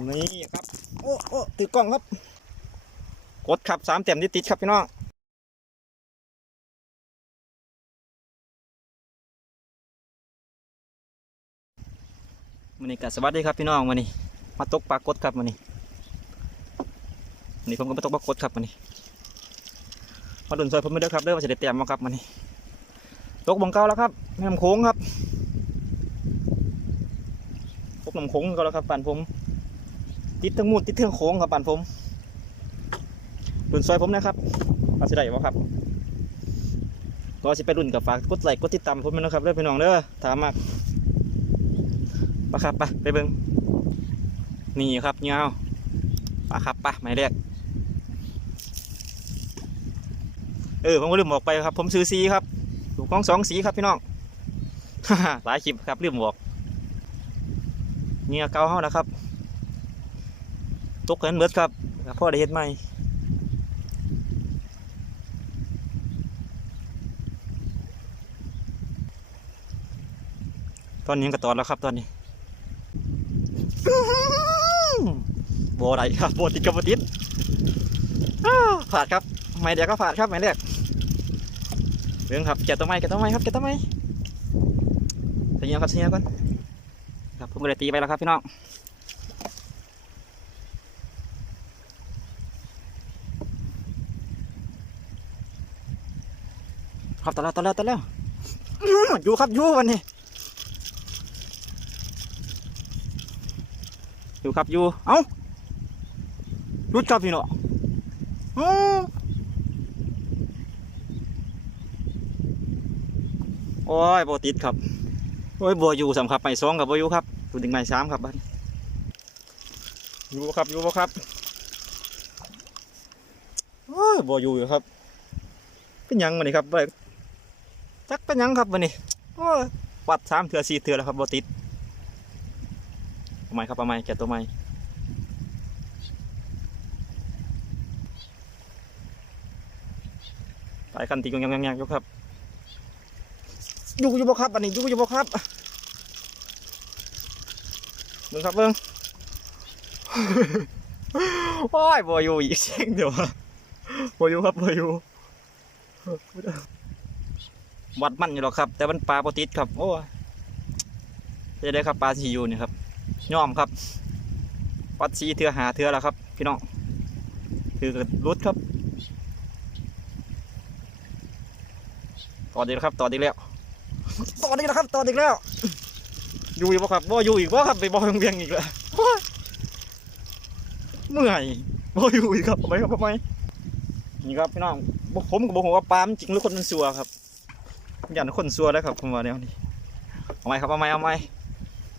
นี่ครับโอ้โอ้ตือกล้องครับ กดครับสามเต็มที่ติดครับพี่น้องมันนี่กสวัสดีครับพี่น้องมันนี่มาตกปลากดครับมันนี่นี่ผมก็มาตกปลากดครับมันนี่มาดุนซอยผมไม่ได้ครับเด้อว่าจะได้เตรียมมาครับมันนี่ตกบังเก้าแล้วครับแม่น้ำโค้งครับตกน้ำโค้งก็แล้วครับปั่นผม ติดทั้งมูดติดทั้งโค้งครับปั่นผมดุนซอยผมนะครับว่าจะได้บ่ครับก็สิไปดุนกับฝากกดไลค์กดติดตามผมนะครับเด้อพี่น้องเด้อถามมากปะครับปะไปเบิงนี่ครับเงาปะครับปะหมายเลขเออผมก็ลืมบอกไปครับ ผมซื้อสีครับถูกของสองสีครับพี่น้องหลายคลิปครับลืมบอกเงียเกาเฮานะครับ ตกกันเบิดครับพ่อได้เฮ็ดใหม่ตอนนี้กระตอนแล้วครับตอนนี้โบไรครับโบติดกับโบติดผ่านครับไม่เดียวก็ผ่านครับไม่เรียกเรื่องครับเก็บตัวไม้เก็บตัวไม้ครับเก็บตัวไม้เสียงครับเสียงก่อนครับผมก็เลยตีไปแล้วครับพี่น้อง ครับตอนแล้วตอนแล้วตอนแล้วอยู่ครับอยู่วันนี้อยู่ครับอยู่เอ้ารุดครับพี่เนาะเอ้าโอ้ยโบติดครับโอ้ยบัวอยู่สำครับไม่สองกับบัวอยู่ครับตัวดึงไม่สามครับบัดนี้อยู่บ่ครับอยู่บ่ครับโอ้ยบัวอยู่อยู่ครับเป็นยังมันนี่ครับบ่ได้ จักเป็นหยังครับมันนี่โอ้ยวัดสามเถื่อสี่เถื่อแล้วครับบัติดทำไมครับทำไมแกะตัวไม้ไปกันตีกันยังยังยังยกครับอยู่อยู่บ่ครับอันนี้อยู่อยู่บ่ครับเบิ่งครับเบิ่งโอ้ยบ่อยู่อีกเสียงเดียวอะบ่อยู่ครับบ่อยู่ วัดมันอยู่หรอกครับ แต่มันปลาปติดครับ โอ้ยจะได้ครับปลาที่อยู่นี่ครับย่อมครับ วัดซีเทือหาเทือแล้วครับ พี่น้องคือกระรุดครับ ต่อดีแล้วครับ ต่อดีแล้ว ต่อดีแล้วครับ ต่อดีแล้ว อยู่อีกบ่ครับบ่อยู่อีกบ่ครับไปบ่ยังเวียงอีกแล้วโอ้ยเมื่อยบ่อยู่อีกครับทำไมครับทำไมนี่ครับพี่น้องบ่ผมก็บอกว่าปลามันจริงหรือคนมันซัวครับอ ย่างคนซัวได้ครับผมว่าแนวนี้เอาไหมครับเอาไหมเอาไหม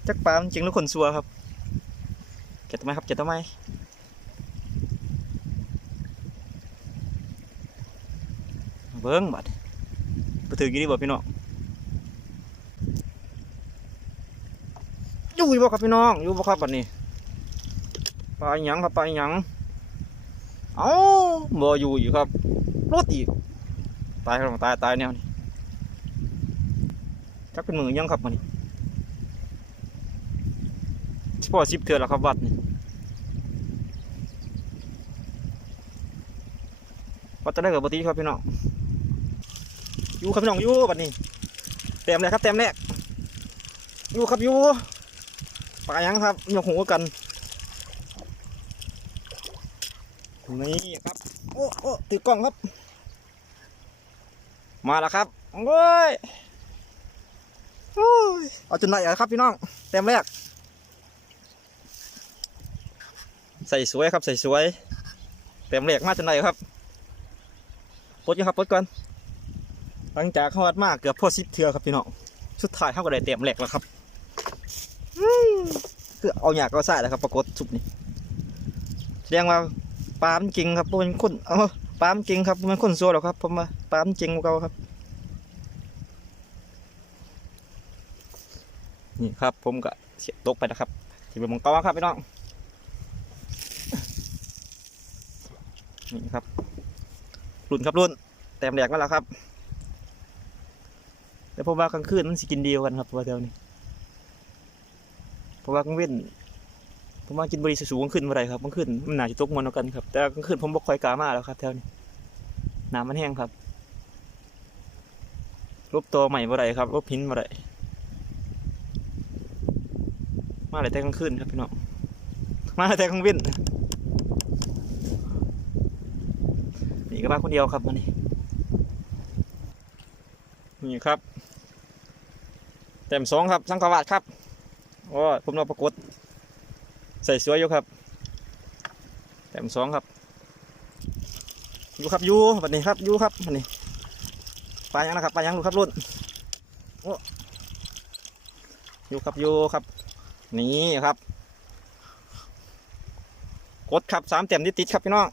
จักปลามันจริงหรือคนซัวครับเก็บทำไมครับเก็บทำไมเบิ้งบัดไปถือกี่ดีบ่พี่น้องอยู่บ่ครับพี่น้องอยู่บ่ครับบัดนี้ปลาหยังครับปลาหยังเอ้าบ่อยู่อยู่ครับรถอีกตายครับตายตายแนวนี้ จักเป็นมือยังครับมันนี่พ่อสิบเถื่อแล้วครับวัดนี่วัดจะได้กับปติครับพี่น้องอยู่ครับพี่น้องอยู่บัดนี้เต็มเลยครับเต็มแรกอยู่ครับอยู่ปลายังครับยกหัวกันนี่ครับโอ้โอ้ติดกล้องครับ มาแล้วครับโอ้ยโอ้ย เอาจนไหนอะครับพี่น้องเต็มแรก ใส่สวยครับใส่สวยเต็มเหลกมาจนไหนครับปดยู่ครับปดก่อนหลังจากเขาวัดมากเกือบพอสิบเทือครับพี่น้องสุดท้ายเขาก็ได้เต็มเหลกแล้วครับอืมคือเอาหยากเอาใส่แล้วครับปรากฏสุบนี่แสดงว่าปามจริงครับบ่เป็นคนเอาปามจริงครับบ่เป็นคนซัวหรอกครับผมว่าปามจริงกว่าเก่าครับ นี่ครับผมก็เสียตกไปนะครับที่เป็นมงเก้าครับพี่น้องนี่ครับรุ่นครับรุ่นแต้มแหลกมาแล้วครับแต่เพราะว่ากลางคืนมันสิกินเดียวกันครับว่าเดียวนี้เพราะว่ากลางเว้นผมว่ากินบุหรี่สูงขึ้นเมื่อไรครับมันขึ้นมันหนาจะตกมันเอากันครับแต่กลางคืนผมบ่ค่อยกามาแล้วครับแถวนี้น้ำมันแห้งครับรบตัวใหม่เมื่อไรครับรบพินเมื่อไร มาอะไรแต่กลางคืนครับพี่น้องมาเลยแต่กลางวินนี่ก็มาคนเดียวครับมันนี่นี่ครับเต็มสองครับสังขวาดครับโอ้ผมเราประกฏใส่สวยอยู่ครับแต้มสองครับอยู่ครับอยู่บัดนี้ครับอยู่ครับบัดนี้ปลายังนะครับปลายังดูครับรุ่นโอ้อยู่ครับอยู่ครับ นี่ครับ กดครับสามเต็มที่ติดครับพี่น้อง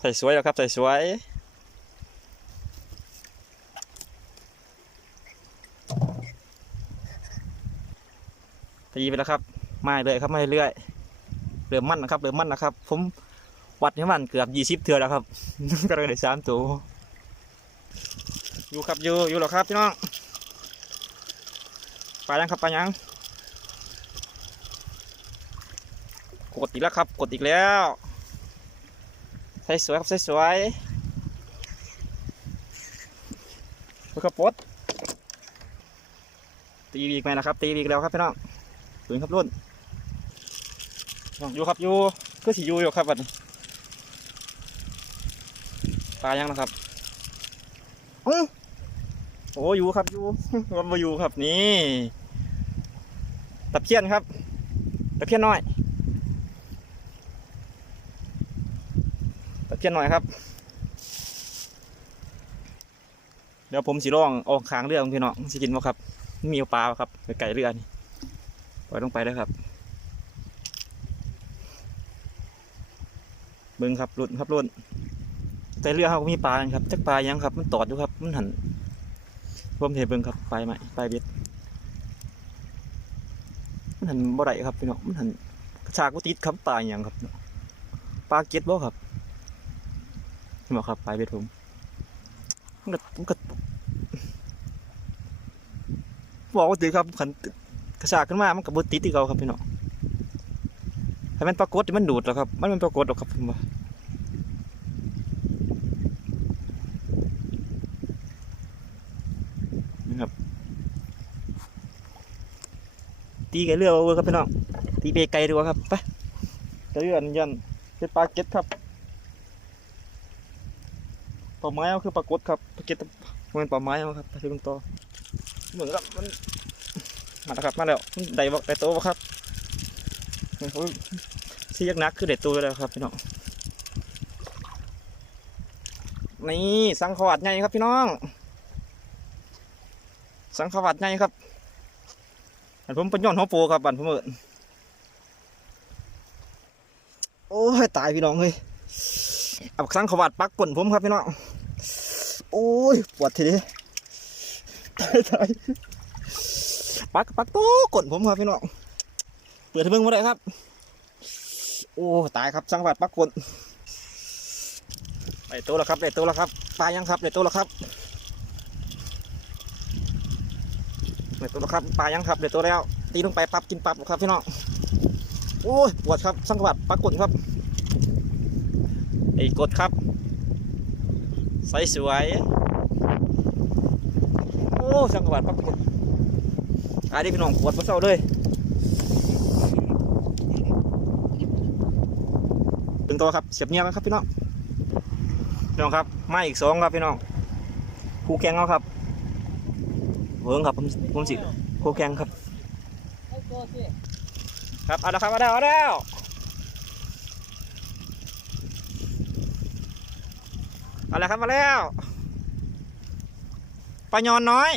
ใส่สวยแล้วครับ ใส่สวย ตีไปแล้วครับ ไมาเลยครับไมาเรื่อยเริ่มมั่นนะครับเริ่มมั่นนะครับ ผมวัดให้มันเกือบยี่สิบเทือแล้วครับก็เลยได้สามตัวอยู่ครับอยู่อยู่หรอครับพี่น้องไปยังครับไปยัง กดอีกแล้วครับ กดอีกแล้วใส่สวยครับใส่สวยแล้วก็ปดตีอีกไหมนะครับ ตีอีกแล้วครับพี่น้องปืนครับรุ่นอยู่ครับอยู่ก็สิอยู่อยู่ครับบัดนี้ปลายังนะครับอื้อโอ้อยู่ครับอยู่วันมาอยู่ครับนี่ตะเพียนครับตะเพียนน้อย ตะเพียนน้อยครับ เดี๋ยวผมสิลองออกขางเรือของพี่น้องสิกินบ่ครับ มีปลาครับไก่เรือนี่ปล่อยลงไปเลยครับเบิ้งครับรุ่นครับรุ่นแต่เรือเขาก็มีปลาครับจักปลายังครับ มันตอดอยู่ครับ มันหันผมเทเบิ้งครับปลายใหม่ปลายเบ็ดมันหันบ่ได้ครับพี่น้องมันหันกระชากก็ติดครับปลาอย่างครับปลาเก็ดบ่ครับ เห็นบ่ครับปลายเบ็ดผมมันก็มันก็บอกว่าติดครับขันกระชากขึ้นมามันกับบติดที่เขาครับพี่น้องถ้ามันปรากฏมันดูดแล้วครับ มันมันปรากฏหรอกครับผมว่านี่ครับ ตีไก่เรือเอาเว้ยครับพี่น้องตีไปไกลดีกว่าครับไปไก่เรือนยันเป็นปลาเก็ตครับ ปลาไม้เอาคือปลากดครับปลาเก็ตมันปลาไม้เอาครับไปดูกันต่อเหมือนกับมันมาแล้วครับมาแล้วได้บอกได้โตบ่ครับโอ้ยที่ยักนักคือเด็ดตัวแล้วครับพี่น้องนี่สังขวัดใหญ่ครับพี่น้อง สังขวัดใหญ่ครับอันผมเป็นย้อนหัวโปครับบันผมเอิโอ้ยตายพี่น้องเฮ้ยเอาสังขวัดปักก้นผมครับพี่น้อง โอ้ยปวดทีนี้ตายตายปักปักโต๊ะกดผมครับพี่น้องเปิดเบิ่งมาได้ครับ โอ้ตายครับสังหวัดปักกดได้ตัวแล้วครับได้ตัวแล้วครับปลายังครับได้ตัวแล้วครับได้ตัวแล้วครับปลายังครับได้ตัวแล้ว ตีลงไปปั๊บกินปั๊บครับพี่น้องโอ้ยปวดครับสังหวัดปักกดครับไอ้กดครับ ใสสวยโอ้สังหวัดปักกดอายได้พี่น้องปวดมาเศร้าเลยถึงตัวครับเสียบเงียบครับพี่น้องพี่น้องครับมาอีกสองครับพี่น้องคู่แข่งเขาครับเวิร์งครับผมผมสิคู่แข่งครับ ครับเอาละครับเอาแล้วเอาแล้ว เอาละครับมาแล้วปลายอนน้อย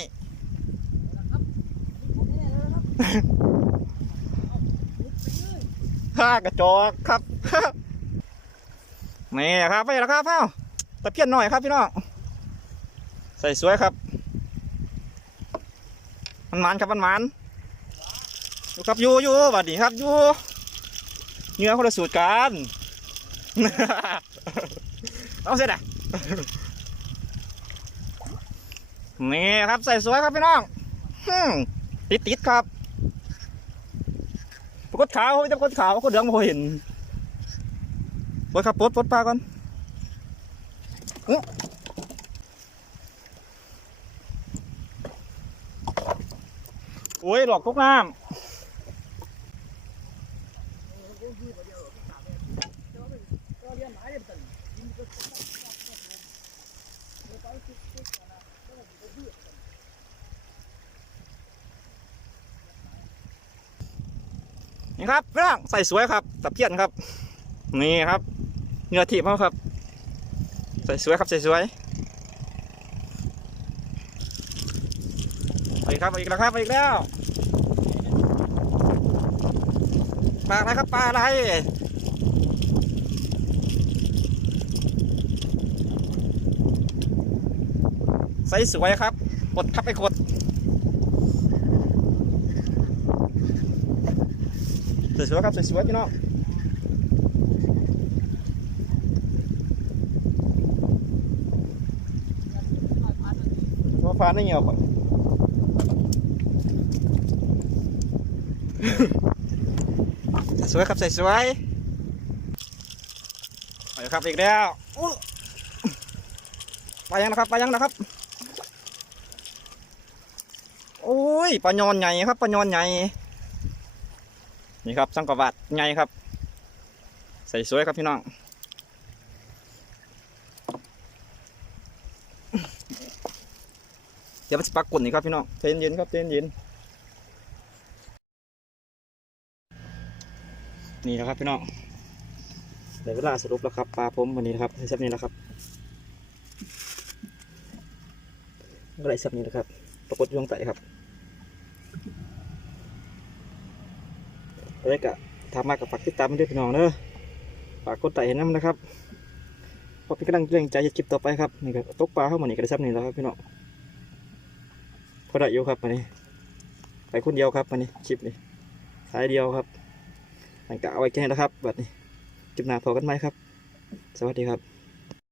ห้ากระจอกครับนี่ครับไปแล้วครับเอ้าตะเพียนหน่อยครับพี่น้องใส่สวยครับ มันหมันครับมันหมันอยู่ครับอยู่อยู่บัดนี้ครับอยู่เนื้อคนละสูตรกันเอาเสร็จอะ นี่ครับใส่สวยครับพี่น้องติดติดครับกดขาวไม่ต้องกดขาวกดเหลืองไม่เห็นปดครับปดปดปลาก่อนอื้อโอ้ยหลอกทุกน้ำ นี่ครับเรื่องใส่สวยครับตะเพียนครับ นี่ครับเนื้อถีบเขาครับ ใส่สวยครับใส่สวยไปครับไปอีกแล้วครับไปอีกแล้วปลาอะไรครับปลาอะไรใส่สวยครับกดทับไปกด สวยๆครับสวยๆพี่น้องว่าฟ้าได้เงียบก่อนสวยครับใส่สวยไปครับอีกแล้วอู้ไปยังนะครับไปยังนะครับโอ้ยปลาญอนใหญ่ครับปลาญอนใหญ่ นี่ครับสังกวาดไงครับ ใส่สวยครับพี่น้องเดี๋ยวมันจะปักกุ่นนี่ครับพี่น้องเทนเย็นครับเทนเย็นนี่นะครับพี่น้องเดี๋ยวเวลาสรุปแล้วครับปลาผมวันนี้นะครับเซฟนี้นะครับก็ได้สับนี้นะครับปรากฏอยวงไตครับ แล้วก็ทำมากับฝากติดตามด้วยพี่น้องเนอะฝากกดไลค์เห็น้ำนะครับพอเป็นกำลังเร่งใจจะคลิปต่อไปครับนี่ก็ตกปลาเข้ามานี่ก็ได้ซับนี่แล้วครับพี่น้องพอได้อยู่ครับวันนี้ไปคนเดียวครับวันนี้คลิปนี้สายเดียวครับนั่นก็เอาไว้แค่นี้นะครับแบบนี้คลิปหน้าพอกันไหมครับ สวัสดีครับ